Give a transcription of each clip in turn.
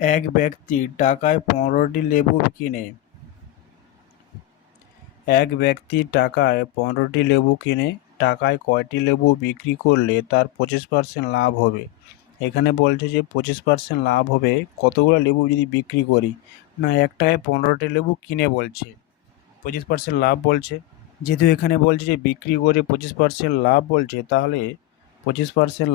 এক ব্যক্তি টাকায় 15টি লেবু কিনে টাকায় কয়টি লেবু বিক্রি করলে তার 25% লাভ হবে? এখানে বলছে যে 25% লাভ হবে কতগুলো লেবু যদি বিক্রি করি, না এক টাকায় 15টি লেবু কিনে বলছে 25% লাভ বলছে। যেহেতু এখানে বলছে যে বিক্রি করে 25% লাভ বলছে, তাহলে 25%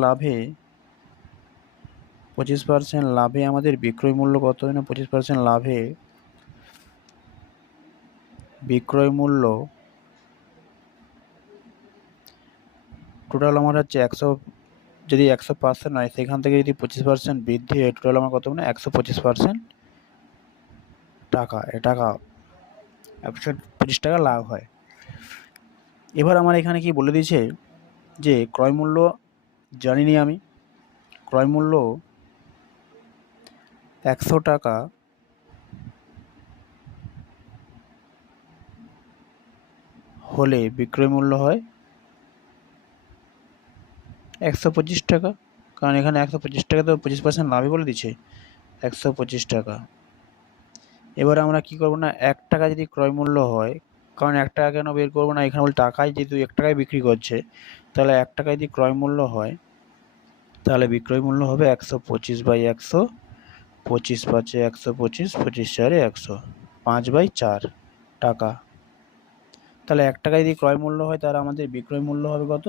লাভে আমাদের বিক্রয় মূল্য কত হয় না? 25% লাভে বিক্রয় মূল্য টোটাল আমার হচ্ছে 100, যদি 100% হয় সেখান থেকে যদি 25% বৃদ্ধি হয়, টোটাল আমার কত মানে 125% টাকা 125 টাকা লাভ হয়। এবার আমার এখানে কি বলে দিয়েছে যে ক্রয় মূল্য জানিনি আমি, ক্রয় মূল্য 100 টাকা হলে বিক্রয় মূল্য হয় 125 টাকা, কারণ এখানে 125 টাকা তো 25% লাভই বলে দিচ্ছে, 125 টাকা। এবার আমরা কি করব না, 1 টাকা যদি ক্রয় মূল্য হয়, কারণ 1 টাকা কেন বের করবো না, এখানে বলে টাকায় যেহেতু 1 টাকায় বিক্রি করছে, তাহলে 1 টাকা যদি ক্রয় মূল্য হয় তাহলে বিক্রয় মূল্য হবে 125/100, 25 পাঁচে 125, 25 চারে 100, 5/4 টাকা। তাহলে 1 টাকা যদি ক্রয় মূল্য হয় তাহলে আমাদের বিক্রয় মূল্য হবে কত?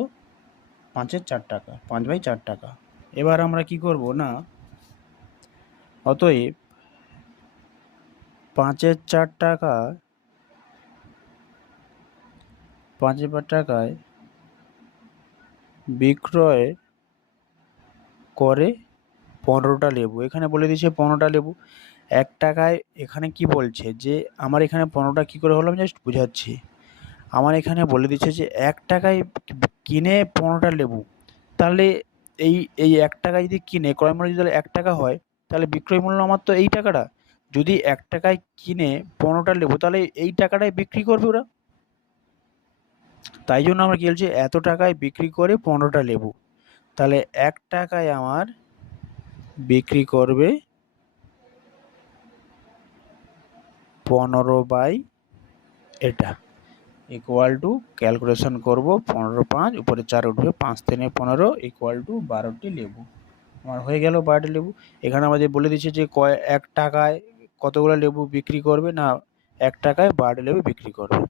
5/4 টাকা, 5/4 টাকা। এবার আমরা কি করব না, অতএব 5/4 টাকায় বিক্রয় করে 15টা লেবু। এখানে বলে দিয়েছে 15টা লেবু 1 টাকায়। এখানে কি বলছে যে আমার এখানে 15টা কী করে হলো আমি জাস্ট বুঝাচ্ছি। আমার এখানে বলে দিচ্ছে যে 1 টাকায় কিনে 15টা লেবু, তাহলে এই 1 টাকায় যদি কিনে ক্রয় মূল্য যদি তাহলে 1 টাকা হয়, তাহলে বিক্রয় মূল্য আমার তো এই টাকাটা। যদি 1 টাকায় কিনে 15টা লেবু, তাহলে এই টাকাটায় বিক্রি করবে ওরা। তাই জন্য আমরা কি বলছি, এত টাকায় বিক্রি করে 15টা লেবু, তাহলে 1 টাকায় আমার বিক্রি করবে 15 বাই এটা ইকুয়াল টু ক্যালকুলেশন করব 15/5, উপরে 4 উঠবে, 5 3 15 ইকুয়াল টু 12টি লেবু। আমার হয়ে গেল 12টি লেবু। এখানে আমাদের বলে দিচ্ছে যে 1 টাকায় কতগুলো লেবু বিক্রি করবে, না 1 টাকায় 12টি লেবু বিক্রি করবে।